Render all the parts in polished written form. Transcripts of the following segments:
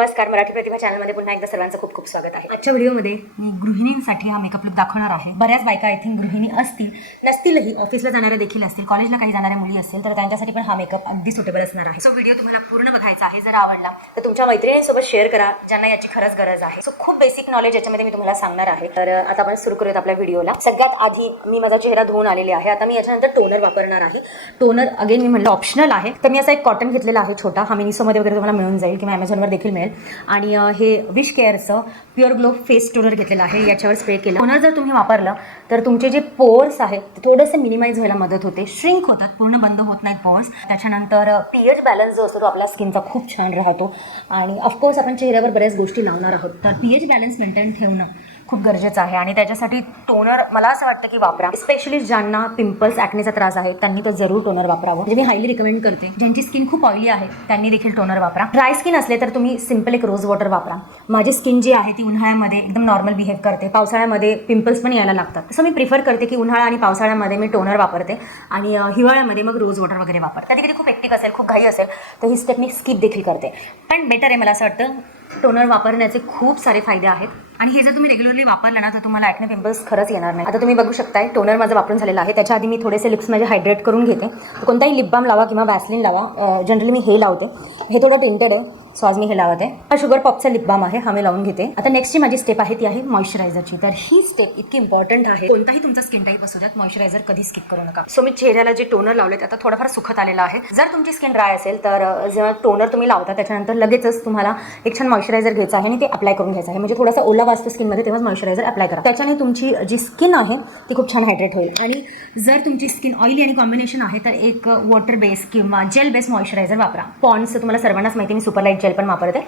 नमस्कार, मराठी प्रतिभा चॅनलमध्ये पुन्हा एकदा सर्वांचं खूप खूप स्वागत आहे. आजच्या व्हिडिओमध्ये मी गृहिणींसाठी हा मेकअप लुक दाखवणार आहे. बऱ्याच बायका आय थिंक गृहिणी असतील, नसतीलही, ऑफिसला जाणाऱ्या देखील असतील, कॉलेजला काही जाणाऱ्या मुली असतील, तर त्यांच्यासाठी पण हा मेकअप अगदी सुटेबल असणार आहे. सो व्हिडिओ तुम्हाला पूर्ण बघायचा आहे. जर आवडला तर तुमच्या मैत्रिणींसोबत शेअर करा ज्यांना याची खरंच गरज आहे. सो खूप बेसिक नॉलेज याच्यामध्ये मी तुम्हाला सांगणार आहे. तर आता आपण सुरू करूयात आपल्या व्हिडिओला. सगळ्यात आधी मी माझा चेहरा धुवून आलेले आहे. आता मी याच्यानंतर टोनर वापरणार आहे. टोनर अगेन मी म्हणलं ऑप्शनल आहे. तर मी असा एक कॉटन घेतलेला आहे छोटा. हा मिनिसोमध्ये वगैरे तुम्हाला मिळून जाईल किंवा अमेझॉनवर देखील मिळेल. आणि हे विश केअरचं प्युअर ग्लो फेस टोनर घेतलेलं आहे. याच्यावर स्प्रे केलं. टोनर जर तुम्ही वापरलं तर तुमचे जे पोर्स आहेत ते थोडंसं मिनिमाइज व्हायला मदत होते, श्रिंक होतात, पूर्ण बंद होत नाहीत पोर्स. त्याच्यानंतर पीएच बॅलन्स जो असतो तो आपल्या स्किनचा खूप छान राहतो. आणि ऑफकोर्स आपण चेहऱ्यावर बऱ्याच गोष्टी लावणार आहोत, तर पीएच बॅलन्स मेंटेन ठेवणं खूप गरजेचं आहे. आणि त्याच्यासाठी टोनर मला असं वाटतं की वापरा. स्पेशली ज्यांना पिंपल्स ॲक्नेचा त्रास आहे त्यांनी तर जरूर टोनर वापरावं. म्हणजे मी हायली रिकमेंड करते. ज्यांची स्किन खूप ऑइली आहे त्यांनी देखील टोनर वापरा. ड्राय स्किन असले तर तुम्ही सिंपल एक रोज वॉटर वापरा. माझी स्किन जी आहे ती उन्हाळ्यामध्ये एकदम नॉर्मल बिहेव करते, पावसाळ्यामध्ये पिंपल्स पण यायला लागतात. तसं मी प्रिफर करते की उन्हाळा आणि पावसाळ्यामध्ये मी टोनर वापरते आणि हिवाळ्यामध्ये मग रोज वॉटर वगैरे वापरते. कधी कधी खूप हेक्टिक असेल, खूप घाई असेल तर ही स्टेप मी स्किप देखील करते. पण बेटर आहे, मला असं वाटतं टोनर वापरण्याचे खूप सारे फायदे आहेत. आणि हे जर तुम्ही रेग्युलरली वापरलं ना तर तुम्हाला ॲक्ने पिंपल्स खरंच येणार नाही. आता तुम्ही बघू शकताय टोनर माझं वापरून झालेलं आहे. त्याच्या आधी मी थोडेसे लिप्स माझे हायड्रेट करून घेते. कोणताही लिप बाम लावा किंवा वॅसलिन लावा. जनरली मी हे लावते. हे थोडं टिंटेड आहे, सो आज मी हे लावते. हा शुगर पॉपचा लिप बाम आहे, हा मी लावून घेते. आता नेक्स्टची माझी स्टेप आहे ती आहे मॉइश्चरायझरची. तर ही स्टेप इतकी इम्पॉर्टंट आहे. कोणताही तुमचा स्किन टाईप असू द्यात, मॉइश्चरायझर कधी स्किप करू नका. सो मी चेहऱ्याला जे टोनर लावलेत आता थोडंफार सुखत आलेलं आहे. जर तुमची स्किन ड्राय असेल तर जेव्हा टोनर तुम्ही लावता त्याच्यानंतर लगेचच तुम्हाला एक छान मॉइश्चरायझर घ्यायचं आहे आणि ते अप्लाय करून घ्यायचं आहे. म्हणजे थोडासा ओला वाजतो स्किनमध्ये तेव्हाच मॉइश्चरायझर अप्लाय करा. त्याच्याने तुमची जी स्किन आहे ती खूप छान हायड्रेट होईल. आणि जर तुमची स्किन ऑइली आणि कॉम्बिनेशन आहे तर एक वॉटर बेस किंवा जेल बेस मॉइश्चरायझर वापरा. पॉन्ड्सचं तुम्हाला सर्वांनाच माहिती, मी सुपर लाईट जेल पण वापरते.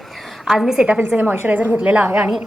आज मी सेटाफिलचं हे मॉइश्चरायझर घेतलेलं आहे आणि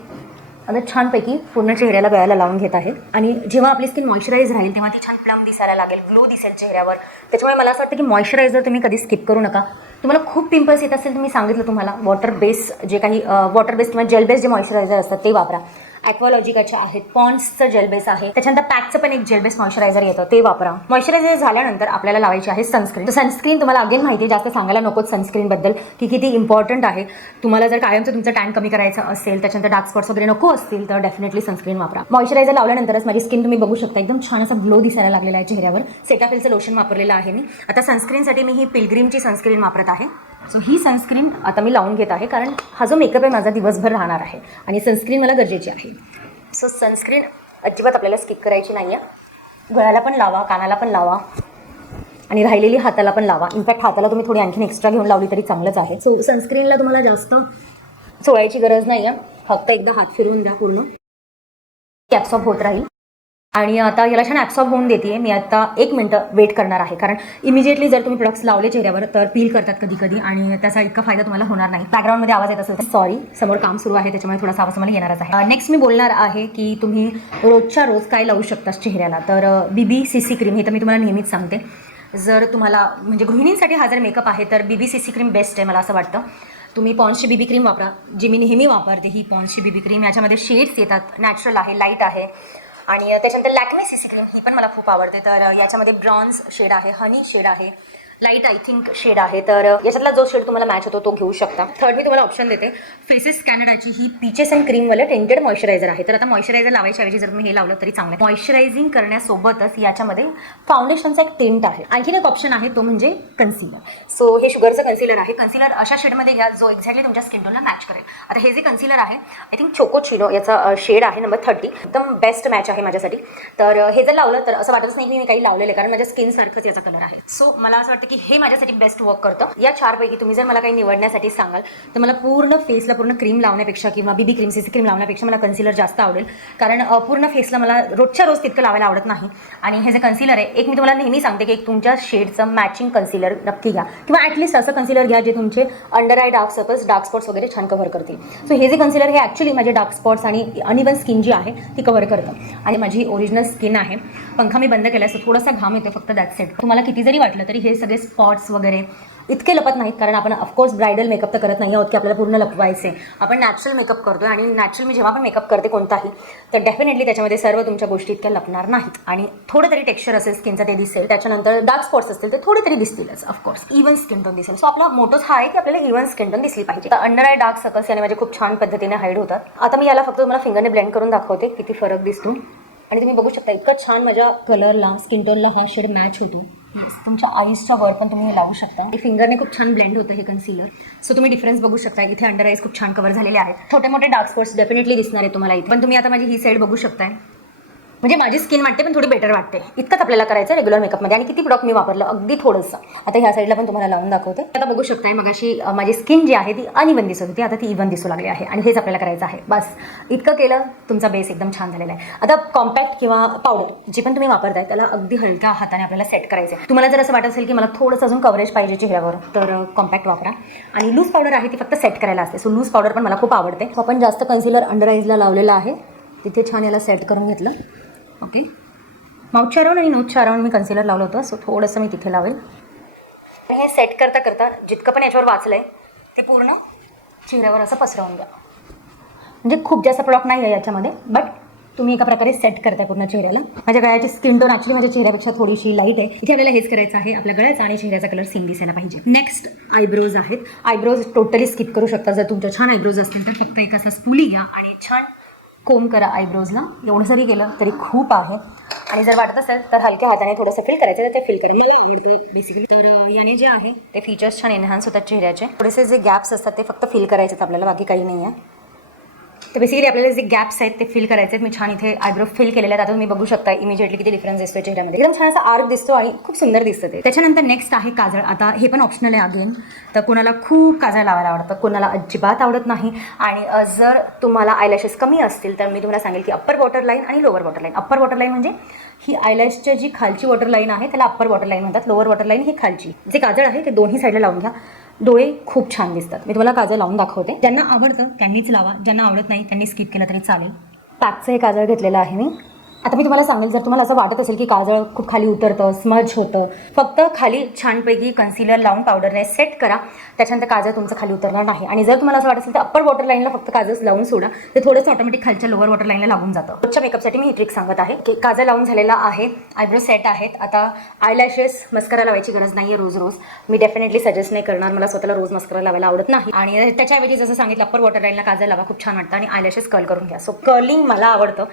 आता छानपैकी पूर्ण चेहऱ्याला गळ्याला लावून घेत आहे. आणि जेव्हा आपली स्किन मॉइश्चराइज राहील तेव्हा ती छान प्लम दिसायला लागेल, ग्लो दिसेल चेहऱ्यावर. त्याच्यामुळे मला असं वाटतं की मॉइश्चरायझर तुम्ही कधी स्किप करू नका. तुम्हाला खूप पिंपल्स येत असेल तर मी सांगितलं तुम्हाला वॉटर बेस जे काही वॉटर बेस किंवा जेल बेस जे मॉइश्चरायझर असतात ते वापरा. ॲक्वालॉजिकाचे आहेत, पॉन्ड्सचं जेल बेस आहे, त्याच्यानंतर पॅकचं पण एक जेल बेस मॉइश्चरायझर येतं ते वापरा. मॉइश्चरायझर झाल्यानंतर आपल्याला लावायची आहे सनस्क्रीन. तर सनस्क्रीन तुम्हाला अगेन माहिती आहे, जास्त सांगायला नकोच सनस्क्रीनबद्दल की किती इम्पॉर्टंट आहे. तुम्हाला जर कायमचं तुमचं टॅन कमी करायचं असेल, त्याच्यानंतर डार्क स्पॉट्स वगैरे नको असतील तर डेफिनेटली सनस्क्रीन वापरा. मॉइश्चरायझर लावल्यानंतरच माझी स्किन तुम्ही बघू शकता एकदम छान असा ग्लो दिसायला लागलेला आहे चेहऱ्यावर. सेटाफिलचं लोशन वापरलेलं आहे मी. आता सनस्क्रीनसाठी मी ही पिलग्रीमची सनस्क्रीन वापरत आहे. सो ही सनस्क्रीन आता मी लावून घेत आहे कारण हा जो मेकअप आहे माझा दिवसभर राहणार आहे आणि सनस्क्रीन मला गरजेची आहे. सो सनस्क्रीन अजिबात आपल्याला स्किप करायची नाही आहे. गळ्याला पण लावा, कानाला पण लावा आणि राहिलेली हाताला पण लावा. इनफॅक्ट हाताला तुम्ही थोडी आणखीन एक्स्ट्रा घेऊन लावली तरी चांगलंच आहे. सो सनस्क्रीनला तुम्हाला जास्त चोळायची गरज नाही आहे. फक्त एकदा हात फिरवून द्या, पूर्ण ॲब्सॉर्ब होत राहील. आणि आता याला छान ॲब्सॉर्ब होऊन देते. मी आता 1 मिनटं वेट करणार आहे कारण इमिजिएटली जर तुम्ही प्रोडक्ट्स लावले चेहऱ्यावर तर पील करतात कधी कधी आणि त्याचा इतका फायदा तुम्हाला होणार नाही. बॅकग्राऊंडमध्ये आवाज येत असेल तर सॉरी, समोर काम सुरू आहे त्याच्यामुळे थोडासा आवाज तुम्हाला येणारच आहे. नेक्स्ट मी बोलणार आहे की तुम्ही रोजच्या रोज काय लावू शकता चेहऱ्याला. तर BBCC क्रीम हे तर मी तुम्हाला नेहमीच सांगते. जर तुम्हाला म्हणजे गृहिणींसाठी हा जर मेकअप आहे तर BBCC क्रीम बेस्ट आहे मला असं वाटतं. तुम्ही पॉन्ड्सची BB क्रीम वापरा, जी मी नेहमी वापरते. ही पॉन्ड्सची BB क्रीम, याच्यामध्ये शेड्स येतात, नॅचरल आहे, लाईट आहे. आणि त्याच्यानंतर लॅक्मे CC क्रीम ही पण मला खूप आवडते. तर याच्यामध्ये ब्रॉन्झ शेड आहे, हनी शेड आहे, लाईट आय थिंक शेड आहे. तर याच्यातला जो शेड तुम्हाला मॅच होतो तो घेऊ शकता. थर्ड मी तुम्हाला ऑप्शन देते फेसेस कॅनडाची ही पीचेस अँड क्रीमवालं टेंटेड मॉइश्चरायझर आहे. तर आता मॉइश्चरायझर लावायच्या ऐवजी जर तुम्ही हे लावलं तरी चांगलं. मॉइश्चरायझिंग करण्यासोबतच याच्यामध्ये फाउंडेशनचा एक टिंट आहे. आणखीन एक ऑप्शन आहे तो म्हणजे कन्सिलर. सो हे शुगरचं कन्सिलर आहे. कन्सिलर अशा शेडमध्ये घ्या जो एक्झॅक्टली तुमच्या स्किन टोनला मॅच करेल. आता हे जे कन्सिलर आहे आय थिंक चोको चिनो याचा शेड आहे नंबर 30. एकदम बेस्ट मॅच आहे माझ्यासाठी. तर हे जर लावलं तर असं वाटतच नाही की मी काही लावलेलं आहे कारण माझ्या स्किनसारखंच याचा कलर आहे. सो मला असं वाटतं की हे माझ्यासाठी बेस्ट वर्क करतं. या 4 पैकी तुम्ही जर मला काही निवडण्यासाठी सांगाल तर मला पूर्ण फेसला पूर्ण क्रीम लावण्यापेक्षा किंवा BB क्रीम CC क्रीम लावण्यापेक्षा मला कन्सिलर जास्त आवडेल. कारण पूर्ण फेसला मला रोजच्या रोज तितकं लावायला आवडत नाही. आणि हे जे कन्सिलर आहे, एक मी तुम्हाला नेहमी सांगते की एक तुमच्या शेडचं मॅचिंग कन्सिलर नक्की घ्या किंवा ॲटलिस्ट असं कन्सिलर घ्या जे तुमचे under eye dark circles, dark spots वगैरे छान कव्हर करतील. सो हे जे कन्सिलर हे ॲक्च्युली माझे डार्क स्पॉट्स आणि अनइवन स्किन जी आहे ती कव्हर करतं. आणि माझी ओरिजिनल स्किन आहे. पंखा मी बंद केला सो थोडासा घाम येतो फक्त, दॅट्स इट. तुम्हाला किती जरी वाटलं तरी हे सगळे स्पॉट्स वगैरे इतके लपत नाहीत, कारण आपण ऑफकोर्स ब्रायडल मेकअप तर करत नाही आहोत की आपल्याला पूर्ण लपवायचे. आपण नॅचरल मेकअप करतोय आणि नॅचरल मी जेव्हा पण मेकअप करते कोणताही, तर डेफिनेटली त्याच्यामध्ये सर्व तुमच्या गोष्टी इतक्या लपणार नाहीत आणि थोडं तरी टेक्स्चर असेल स्किनचं ते दिसेल. त्याच्यानंतर डार्क स्पॉट्स असतील ते थोडे तरी दिसतीलच ऑफकोर्स. इव्हन स्किन टोन दिसेल. सो आपला मोटोच हा आहे की आपल्याला इव्हन स्किन टोन दिसली पाहिजे. तर अंडर आय डार्क सर्कल्स याने माझे खूप छान पद्धतीने हाईड होतात. आता मी याला फक्त तुम्हाला फिंगरने ब्लेंड करून दाखवते किती फरक दिसतो. आणि तुम्ही बघू शकता इतकं छान माझ्या कलरला, स्किन टोनला हा शेड मॅच होतो. तुमच्या आईजच्या वर पण तुम्ही हे लावू शकता. फिंगरने खूप छान ब्लेंड होतं हे कन्सिलर. सो तुम्ही डिफरन्स बघू शकता. इथे अंडर आईज खूप छान कव्हर झालेले आहेत. छोटे मोठे डार्क स्पॉट्स डेफिनेटली दिसणार आहे तुम्हाला इथे. पण तुम्ही आता माझी ही साईड बघू शकताय. म्हणजे माझी स्किन वाटते पण थोडी बेटर वाटते. इतकंच आपल्याला करायचं रेग्युलर मेकअपमध्ये. आणि किती प्रॉडक्ट मी वापरलं, अगदी थोडंसं. आता ह्या साईडला पण तुम्हाला लावून दाखवते. आता बघू शकताय मगाशी माझी स्किन जी आहे ती अनइव्हन दिसत होती, आता ती इव्हन दिसू लागली आहे. आणि हेच आपल्याला करायचं आहे. बस इतकं केलं तुमचा बेस एकदम छान झालेला आहे. आता कॉम्पॅक्ट किंवा पावडर जे पण तुम्ही वापरताय त्याला अगदी हलक्या हाताने आपल्याला सेट करायचं आहे. तुम्हाला जर असं वाटत असेल की मला थोडंसं अजून कव्हरेज पाहिजे चेहऱ्यावर, तर कॉम्पॅक्ट वापरा. आणि लूज पावडर आहे ती फक्त सेट करायला असते. सो लूज पावडर पण मला खूप आवडते. आपण जास्त कन्सिलर अंडर आईजला लावलेला आहे, तिथे छान याला सेट करून घेतलं. ओके, माउथच्या अराउंड आणि नोजच्या अराउंड मी कन्सिलर लावलं होतं. सो थोडंसं मी तिथे लावेल. हे सेट करता करता जितकं पण याच्यावर वाचलं आहे ते पूर्ण चेहऱ्यावर असं पसरवून द्या. म्हणजे खूप जास्त प्रॉडक्ट नाही आहे याच्यामध्ये, बट तुम्ही एका प्रकारे सेट करताय पूर्ण चेहऱ्याला. माझ्या गळ्याची स्किन टोन ॲक्च्युली माझ्या चेहऱ्यापेक्षा थोडीशी लाईट आहे. इथे आपल्याला हेच करायचं आहे. आपल्या गळ्याचा आणि चेहऱ्याचा कलर सेम दिसायला पाहिजे. नेक्स्ट आयब्रोज आहेत. आयब्रोज टोटली स्किप करू शकता. जर तुमच्या छान आयब्रोज असतील तर फक्त एक असा स्पूली घ्या आणि छान कोम करा आयब्रोजला. एवढं जरी केलं तरी खूप आहे. आणि जर वाटत असेल तर हलक्या हाताने थोडंसं फिल करायचं, तर ते फिल करेल. मला आवडतं बेसिकली. तर याने जे आहे ते फीचर्स छान एनहान्स होतात चेहऱ्याचे. थोडेसे जे गॅप्स असतात ते फक्त फिल करायचे आपल्याला, बाकी काही नाही आहे. तर बेसिकली आपल्याला जे गॅप्स आहेत ते फिल करायचे आहेत. मी छान इथे आयब्रो फिल केलेले आहेत. आता तुम्ही बघू शकता इमिजिएटली किती डिफरन्स दिसतो चेहऱ्यामध्ये. एकदम छान असा आर्क दिसतो आणि खूप सुंदर दिसतं ते. त्याच्यानंतर नेक्स्ट आहे काजळ. आता हे पण ऑप्शनल आहे अगेन. तर कोणाला खूप काजळ लावायला आवडतं, कोणाला अजिबात आवडत नाही. आणि जर तुम्हाला आयलॅशेस कमी असतील तर मी तुम्हाला सांगेल की अप्पर वॉटर लाईन आणि lower water line. Upper water line म्हणजे ही आयलॅशची जी खालची वॉटर लाईन आहे त्याला अप्पर वॉटर लाईन म्हणतात. लोअर वॉटर लाईन ही खालची. जे काजळ आहे ते दोन्ही साईडला लावून घ्या. डोळे खूप छान दिसतात. मी तुम्हाला काजळ लावून दाखवते. ज्यांना आवडतं त्यांनीच लावा, ज्यांना आवडत नाही त्यांनी स्किप केलं तरी चालेल. पॅकचं हे काजळ घेतलेलं आहे मी. आता मी तुम्हाला सांगेल, जर तुम्हाला असं वाटत असेल की काजळ खूप खाली उतरतं, स्मज होतं, फक्त खाली छानपैकी कन्सिलर लावून पावडरने सेट करा. त्याच्यानंतर काजळ तुमचं खाली उतरणार नाही. आणि जर तुम्हाला असं वाटत असेल तर अप्पर वॉटर लाईनला फक्त काजळ लावून सोडा, ते थोडंसं ऑटोमॅटिक खालच्या लोअर वॉटर लाईनला लागून जातं. रोजच्या मेकअपसाठी मी ही ट्रिक सांगत आहे की काजळ लावून झालेला आहे, आयब्रो सेट आहेत. आता आयलॅशेस मस्करा लावायची गरज नाही आहे रोज रोज. मी डेफिनेटली सजेस्ट नाही करणार, मला स्वतःला रोज मस्करा लावायला आवडत नाही. आणि त्याच्याऐवजी जसं सांगितलं अप्पर वॉटर लाईनला काजळ लावा, खूप छान वाटतं. आणि आयलॅशेस कर्ल करून घ्या. सो कर्लिंग मला आवडतं.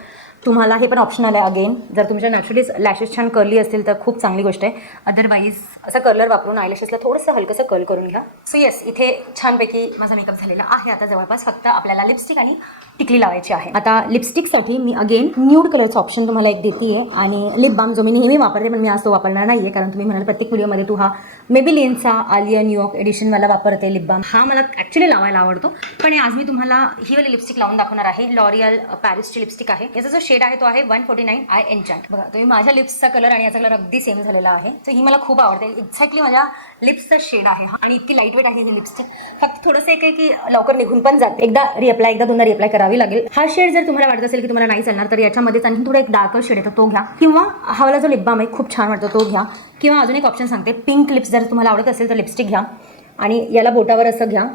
तुम्हाला हे पण ऑप्शनल आहे अगेन. जर तुमच्या नॅचरली लॅशेस छान कर्ली असतील तर खूप चांगली गोष्ट आहे. अदरवाईज असं कर्लर वापरून आयलॅशेसला थोडंसं हलकंसं कर्ल करून घ्या. सो येस, इथे छानपैकी माझा मेकअप झालेला आहे. आता जवळपास फक्त आपल्याला लिपस्टिक आणि टिकली लावायची आहे. आता लिपस्टिकसाठी मी अगेन न्यूड कलरचं ऑप्शन तुम्हाला एक देते आहे. आणि लिप बाम जो मी नेहमी वापरते पण मी आज तो वापरणार नाही आहे, कारण तुम्ही म्हणाल प्रत्येक व्हिडिओमध्ये तू हा मेबेलिनचा आलिया न्यूयॉर्क एडिशन मला वापरते लिप बाम. हा मला ॲक्च्युली लावायला आवडतो, पण आज मी तुम्हाला ही वाली लिपस्टिक लावून दाखवणार आहे. लॉरियल पॅरिसची लिपस्टिक आहे. याचा जो शेड आहे तो आहे 149 आय एन्चंट. बघा तुम्ही माझ्या लिप्सचा कलर आणि याचा कलर अगदी सेम झालेला आहे. सो ही मला खूप आवडते. एक्झॅक्टली माझ्या लिप्सचा शेड आहे हा. आणि इतकी लाईट वेट आहे ही लिपस्टिक. फक्त थोडंसं एक आहे की लवकर निघून पण जाते. एकदा दोनदा रिअप्लाय करावी लागेल. हा शेड जर तुम्हाला वाटत असेल की तुम्हाला नाही चालणार तर याच्यामध्येच आणखी थोडा एक डार्कर शेड येतो तो घ्या. किंवा हा वाला जो लिप बाम आहे खूप छान वाटतो तो घ्या. किंवा अजून एक ऑप्शन सांगते, पिंक लिप्स जर तुम्हाला आवडत असेल तर लिपस्टिक घ्या आणि याला बोटावर असं घ्या.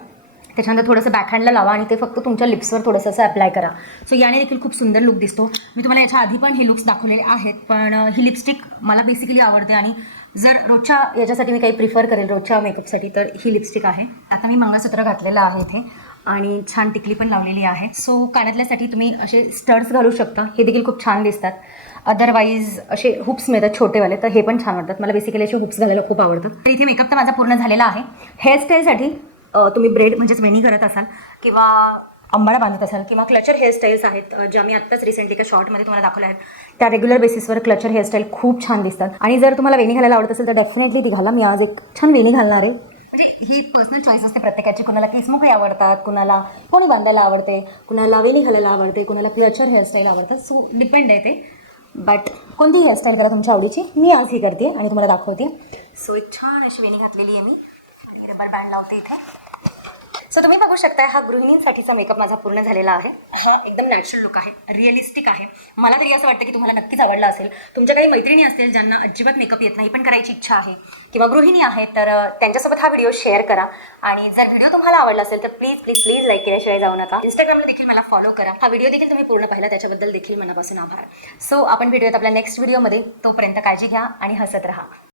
त्याच्यानंतर थोडंसं बॅकहँडला लावा आणि ते फक्त तुमच्या लिप्सवर थोडंसं असं अप्लाय करा. सो याने देखील खूप सुंदर लुक दिसतो. मी तुम्हाला याच्या आधी पण हे लुक्स दाखवलेले आहेत, पण ही लिपस्टिक मला बेसिकली आवडते. आणि जर रोजच्या याच्यासाठी मी काही प्रिफर करेल रोजच्या मेकअपसाठी तर ही लिपस्टिक आहे. आता मी मंगळसूत्र घातलेलं आहे इथे आणि छान टिकली पण लावलेली आहे. सो कानातल्यासाठी तुम्ही असे स्टड्स घालू शकता, हे देखील खूप छान दिसतात. अदरवाईज असे हुप्स मिळतात छोटेवाले, तर हे पण छान वाटतात. मला बेसिकली असे हुप्स घालायला खूप आवडतं. तर इथे मेकअप तर माझा पूर्ण झालेला आहे. हेअरस्टाईलसाठी तुम्ही ब्रेड म्हणजेच वेणी करत असाल किंवा अंबाडा बांधत असाल किंवा क्लचर हेअरस्टाईल्स आहेत ज्या मी आत्ताच रिसेंटली एका शॉर्टमध्ये तुम्हाला दाखवल्या आहेत, त्या रेग्युलर बेसिसवर क्लचर हेअरस्टाईल खूप छान दिसतात. आणि जर तुम्हाला वेणी घालायला आवडत असेल तर डेफिनेटली ती घाला. मी आज एक छान वेणी घालणार आहे. म्हणजे ही पर्सनल चॉईस असते प्रत्येकाची. कुणाला केसमुखी आवडतात, कुणाला कोणी बांधायला आवडते, कुणाला वेणी घालायला आवडते, कुणाला क्लचर हेअरस्टाईल आवडतात. सो डिपेंड आहे ते. बट कोणती हेअरस्टाईल करा तुमच्या आवडीची. मी आज ही करते आणि तुम्हाला दाखवते. सो एक छान अशी वेणी घातलेली आहे मी आणि रबर बँड लावते इथे. सो तुम्ही बघू शकता हा गृहिणींसाठीचा मेकअप माझा पूर्ण झालेला आहे. हा एकदम नॅचरल लुक आहे, रिअलिस्टिक आहे. मला तरी असं वाटतं की तुम्हाला नक्कीच आवडला असेल. तुमच्या काही मैत्रिणी असतील ज्यांना अजिबात मेकअप येत नाही पण करायची इच्छा आहे किंवा गृहिणी आहेत तर त्यांच्यासोबत हा व्हिडिओ शेअर करा. आणि जर व्हिडिओ तुम्हाला आवडला असेल तर प्लीज प्लीज प्लीज लाईक केल्याशिवाय जाऊ नका. इंस्टाग्रामला देखील मला फॉलो करा. हा व्हिडिओ देखील तुम्ही पूर्ण पाहिला त्याच्याबद्दल देखील मनापासून आभार. सो आपण भेटूयात आपल्या नेक्स्ट व्हिडिओमध्ये. तोपर्यंत काळजी घ्या आणि हसत राहा.